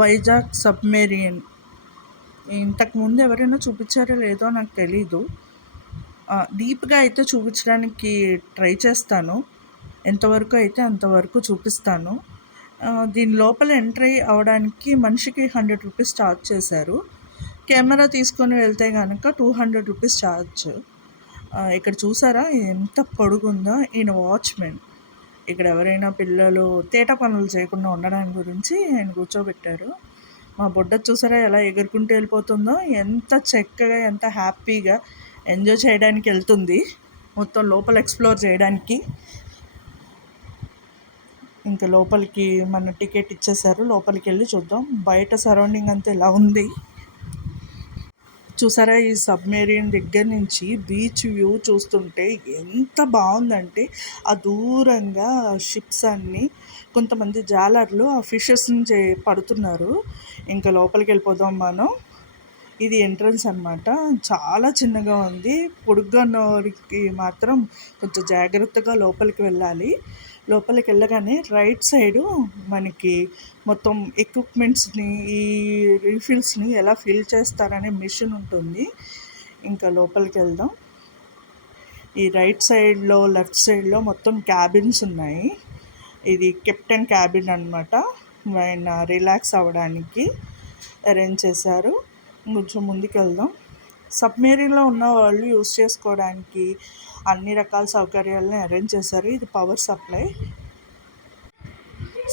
Vizag submarine. ఇంతకుముందు ఎవరైనా చూపించారో లేదో నాకు తెలీదు. డీప్గా అయితే చూపించడానికి ట్రై చేస్తాను. ఎంతవరకు అయితే అంతవరకు చూపిస్తాను. దీని లోపల ఎంట్రీ అవ్వడానికి మనిషికి ₹100 ఛార్జ్ చేశారు. కెమెరా తీసుకొని వెళ్తే కనుక ₹200 ఛార్జ్. ఇక్కడ చూసారా ఎంత పొడుగుందో. ఈయన వాచ్మెన్. ఇక్కడ ఎవరైనా పిల్లలు తేట పనులు చేయకుండా ఉండడానికి గురించి ఆయన కూర్చోబెట్టారు. మా బుడ్డ చూసారా ఎలా ఎగురుకుంటూ వెళ్ళిపోతుందో, ఎంత చక్కగా ఎంత హ్యాపీగా ఎంజాయ్ చేయడానికి వెళ్తుంది, మొత్తం లోపల ఎక్స్ప్లోర్ చేయడానికి. ఇంకా లోపలికి మన టికెట్ ఇచ్చేసారు, లోపలికి వెళ్ళి చూద్దాం బయట సరౌండింగ్ అంతా ఎలా ఉంది. చూసారా ఈ సబ్మెరీన్ దగ్గర నుంచి బీచ్ వ్యూ చూస్తుంటే ఎంత బాగుందంటే, ఆ దూరంగా షిప్స్ అన్నీ, కొంతమంది జాలర్లు ఆ ఫిషెస్ని పడుతున్నారు. ఇంకా లోపలికి వెళ్ళిపోదాం మనం. ఇది ఎంట్రన్స్ అనమాట. చాలా చిన్నగా ఉంది. పొడుగ్గా ఉన్నవారికి మాత్రం కొంచెం జాగ్రత్తగా లోపలికి వెళ్ళాలి. లోపలికి వెళ్ళగానే రైట్ సైడు మనకి మొత్తం ఎక్విప్మెంట్స్ని, ఈ రీఫిల్స్ని ఎలా ఫిల్ చేస్తారనే మిషన్ ఉంటుంది. ఇంకా లోపలికి వెళ్దాం. ఈ రైట్ సైడ్లో లెఫ్ట్ సైడ్లో మొత్తం క్యాబిన్స్ ఉన్నాయి. ఇది కెప్టెన్ క్యాబిన్ అనమాట. ఆయన రిలాక్స్ అవ్వడానికి అరేంజ్ చేశారు. కొంచెం ముందుకు వెళ్దాం. సబ్మెరీన్లో ఉన్న వాళ్ళు యూస్ చేసుకోవడానికి అన్ని రకాల సౌకర్యాలను అరేంజ్ చేశారు. ఇది పవర్ సప్లై.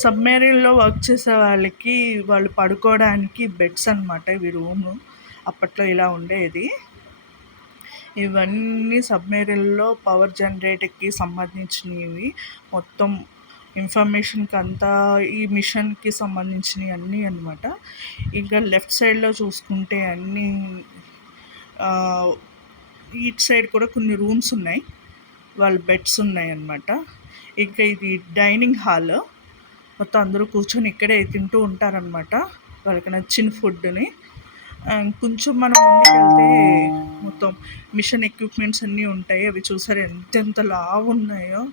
సబ్మెరీన్లో వర్క్ చేసే వాళ్ళకి వాళ్ళు పడుకోవడానికి బెడ్స్ అనమాట. ఇవి రూము అప్పట్లో ఇలా ఉండేది. ఇవన్నీ సబ్మెరీన్లో పవర్ జనరేటర్కి సంబంధించినవి. మొత్తం ఇన్ఫర్మేషన్కి అంతా ఈ మిషన్కి సంబంధించినవి అన్నీ అనమాట. ఇంకా లెఫ్ట్ సైడ్లో చూసుకుంటే అన్నీ ఈచ్ సైడ్ కూడా కొన్ని రూమ్స్ ఉన్నాయి, వాళ్ళ బెడ్స్ ఉన్నాయి అన్నమాట. ఇంకా ఇది డైనింగ్ హాల్. మొత్తం అందరూ కూర్చొని ఇక్కడే తింటూ ఉంటారనమాట వాళ్ళకి నచ్చిన ఫుడ్ని. కొంచెం మనం ముందుకు వెళ్తే మొత్తం మిషన్ ఎక్విప్మెంట్స్ అన్నీ ఉంటాయి. అవి చూసారు ఎంతెంత లావు ఉన్నాయో,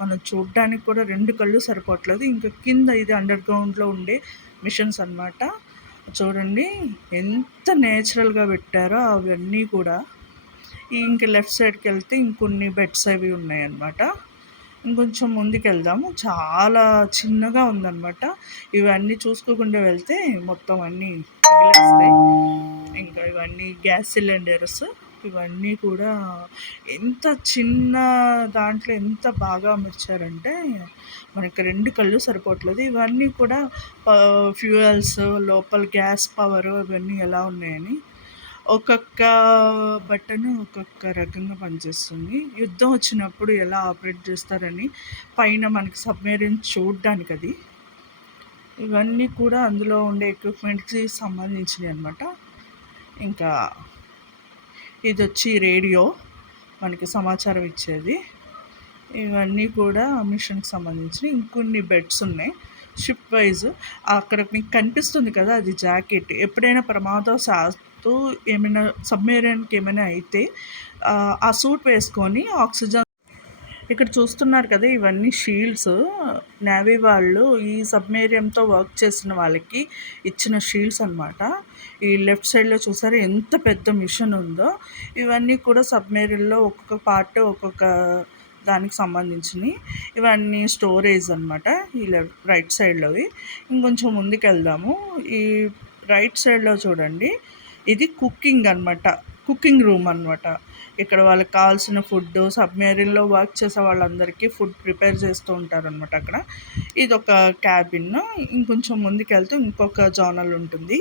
మనం చూడడానికి కూడా 2 కళ్ళు సరిపోవట్లేదు. ఇంకా కింద ఇది అండర్ గ్రౌండ్లో ఉండే మిషన్స్ అన్నమాట. చూడండి ఎంత నేచురల్గా పెట్టారో అవన్నీ కూడా. ఇంక లెఫ్ట్ సైడ్కి వెళ్తే ఇంకొన్ని బెడ్స్ అవి ఉన్నాయన్నమాట. ఇంకొంచెం ముందుకు వెళ్దాము. చాలా చిన్నగా ఉందన్నమాట. ఇవన్నీ చూసుకోకుండా వెళ్తే మొత్తం అన్నీ తగిలేస్తాయి. ఇంకా ఇవన్నీ గ్యాస్ సిలిండర్స్. ఇవన్నీ కూడా ఎంత చిన్న దాంట్లో ఎంత బాగా అమర్చారంటే మనకి 2 కళ్ళు సరిపోవట్లేదు. ఇవన్నీ కూడా ఫ్యూయల్స్, లోపల గ్యాస్ పవర్ ఇవన్నీ ఎలా ఉన్నాయని. ఒక్కొక్క బటన్ ఒక్కొక్క రకంగా పనిచేస్తుంది. యుద్ధం వచ్చినప్పుడు ఎలా ఆపరేట్ చేస్తారని పైన మనకి సబ్మెరీన్ చూడడానికి అది. ఇవన్నీ కూడా అందులో ఉండే ఎక్విప్మెంట్కి సంబంధించినవి అనమాట. ఇంకా ఇది వచ్చి రేడియో, మనకి సమాచారం ఇచ్చేది. ఇవన్నీ కూడా మిషన్కి సంబంధించినవి. ఇంకొన్ని బెడ్స్ ఉన్నాయి షిప్ వైజ్. అక్కడ మీకు కనిపిస్తుంది కదా, అది జాకెట్. ఎప్పుడైనా ప్రమాదవశాత్తు ఏమైనా సబ్మెరీన్కి ఏమైనా అయితే ఆ సూట్ వేసుకొని ఆక్సిజన్. ఇక్కడ చూస్తున్నారు కదా, ఇవన్నీ షీల్డ్స్. నేవీ వాళ్ళు ఈ సబ్మెరీన్తో వర్క్ చేసిన వాళ్ళకి ఇచ్చిన షీల్డ్స్ అనమాట. ఈ లెఫ్ట్ సైడ్లో చూసారు ఎంత పెద్ద మిషన్ ఉందో. ఇవన్నీ కూడా సబ్మెరీన్లో ఒక్కొక్క పార్ట్ ఒక్కొక్క దానికి సంబంధించినవి. ఇవన్నీ స్టోరేజ్ అనమాట ఈ రైట్ సైడ్లోవి. ఇంకొంచెం ముందుకు వెళ్దాము. ఈ రైట్ సైడ్లో చూడండి, ఇది కుకింగ్ అనమాట, కుకింగ్ రూమ్ అనమాట. ఇక్కడ వాళ్ళకి కావాల్సిన ఫుడ్, సబ్మెరీన్లో వర్క్ చేసే వాళ్ళందరికీ ఫుడ్ ప్రిపేర్ చేస్తూ ఉంటారనమాట అక్కడ. ఇది ఒక క్యాబిన్. ఇంకొంచెం ముందుకు వెళ్తే ఇంకొక జోనల్ ఉంటుంది.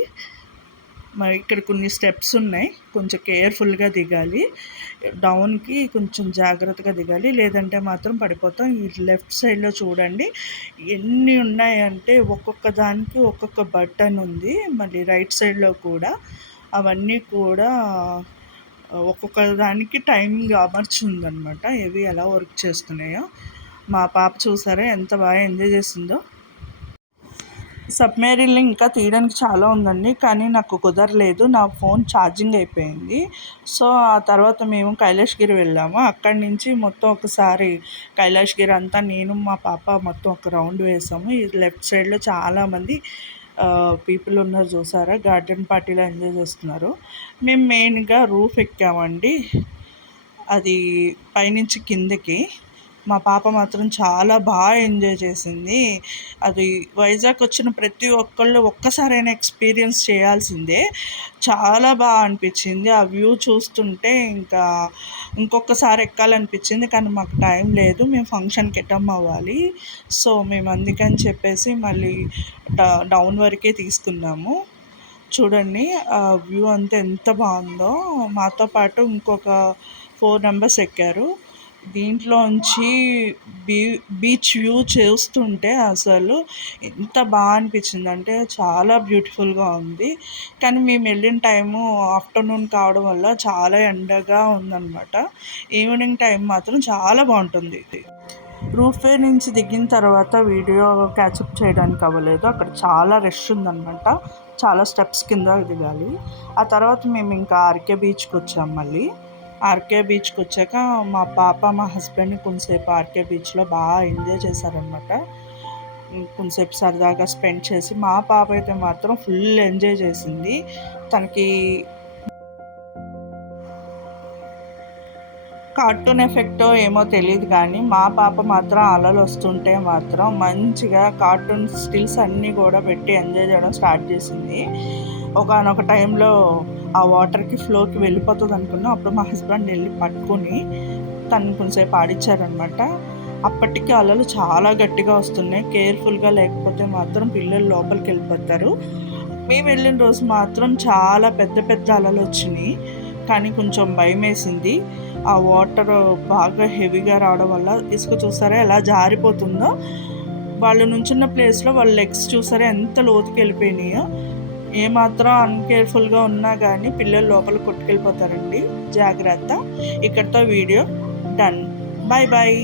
మరి ఇక్కడ కొన్ని స్టెప్స్ ఉన్నాయి, కొంచెం కేర్ఫుల్గా దిగాలి. డౌన్కి కొంచెం జాగ్రత్తగా దిగాలి, లేదంటే మాత్రం పడిపోతాం. ఈ లెఫ్ట్ సైడ్లో చూడండి ఎన్ని ఉన్నాయంటే ఒక్కొక్క దానికి ఒక్కొక్క బటన్ ఉంది. మళ్ళీ రైట్ సైడ్లో కూడా అవన్నీ కూడా ఒక్కొక్క దానికి టైమింగ్ అమర్చి ఉందన్నమాట. ఇవి ఎలా వర్క్ చేస్తున్నాయో. మా పాప చూసారా ఎంత బాగా ఎంజాయ్ చేసిందో. సబ్మెరీన్లో ఇంకా తీయడానికి చాలా ఉందండి, కానీ నాకు కుదరలేదు. నా ఫోన్ ఛార్జింగ్ అయిపోయింది. సో ఆ తర్వాత మేము కైలాసగిరి వెళ్ళాము. అక్కడి నుంచి మొత్తం ఒకసారి కైలాసగిరి అంతా నేను మా పాప మొత్తం ఒక రౌండ్ వేసాము. ఈ లెఫ్ట్ సైడ్లో చాలామంది పీపుల్ ఉన్నారు చూసారా, గార్డెన్ పార్టీలో ఎంజాయ్ చేస్తున్నారు. మేము మెయిన్గా రూఫ్ ఎక్కామండి, అది పైనుంచి కిందకి. మా పాప మాత్రం చాలా బాగా ఎంజాయ్ చేసింది. అది వైజాగ్ వచ్చిన ప్రతి ఒక్కళ్ళు ఒక్కసారైనా ఎక్స్పీరియన్స్ చేయాల్సిందే. చాలా బాగా అనిపించింది. ఆ వ్యూ చూస్తుంటే ఇంకా ఇంకొకసారి ఎక్కాలనిపించింది, కానీ మాకు టైం లేదు, మేము ఫంక్షన్కి అటెండ్ అవ్వాలి. సో మేము అందుకని చెప్పేసి మళ్ళీ డౌన్ వరకే తీసుకున్నాము. చూడండి ఆ వ్యూ అంతా ఎంత బాగుందో. మాతో పాటు ఇంకొక 4 మెంబర్స్ ఎక్కారు. దీంట్లోంచి బీచ్ వ్యూ చూస్తుంటే అసలు ఎంత బాగా అనిపించింది అంటే చాలా బ్యూటిఫుల్గా ఉంది. కానీ మేము వెళ్ళిన టైము ఆఫ్టర్నూన్ కావడం వల్ల చాలా ఎండగా ఉందన్నమాట. ఈవినింగ్ టైం మాత్రం చాలా బాగుంటుంది. రూఫ్వే నుంచి దిగిన తర్వాత వీడియో క్యాచప్ చేయడానికి అవ్వలేదు, అక్కడ చాలా రష్ ఉందన్నమాట. చాలా స్టెప్స్ కింద దిగాలి. ఆ తర్వాత మేము ఇంకా ఆర్కే బీచ్కి వచ్చాం. మళ్ళీ ఆర్కే బీచ్కి వచ్చాక మా పాప మా హస్బెండ్ కొంతసేపు ఆర్కే బీచ్లో బాగా ఎంజాయ్ చేశారనమాట. కొంతసేపు సరదాగా స్పెండ్ చేసి మా పాప అయితే మాత్రం ఫుల్ ఎంజాయ్ చేసింది. తనకి కార్టూన్ ఎఫెక్టో ఏమో తెలియదు, కానీ మా పాప మాత్రం అలలు వస్తుంటే మాత్రం మంచిగా కార్టూన్ స్టిల్స్ అన్నీ కూడా పెట్టి ఎంజాయ్ చేయడం స్టార్ట్ చేసింది. ఒకానొక టైంలో ఆ వాటర్కి ఫ్లోకి వెళ్ళిపోతుంది అనుకున్నాం. అప్పుడు మా హస్బెండ్ వెళ్ళి పట్టుకొని తను కొంచెంసేపు ఆడిచ్చారనమాట. అప్పటికి అలలు చాలా గట్టిగా వస్తున్నాయి. కేర్ఫుల్గా లేకపోతే మాత్రం పిల్లలు లోపలికి వెళ్ళిపోతారు. మేము వెళ్ళిన రోజు మాత్రం చాలా పెద్ద పెద్ద అలలు వచ్చినాయి, కానీ కొంచెం భయం వేసింది. ఆ వాటర్ బాగా హెవీగా రావడం వల్ల ఇసుక చూసారా ఎలా జారిపోతుందో. వాళ్ళు నుంచున్న ప్లేస్లో వాళ్ళ లెగ్స్ చూసారా ఎంత లోతుకి వెళ్ళిపోయినాయో. ఏమాత్రం అన్కేర్ఫుల్గా ఉన్నా కానీ పిల్లలు లోపల కొట్టుకెళ్ళిపోతారండి, జాగ్రత్త. ఇక్కడితో వీడియో డన్. Bye bye.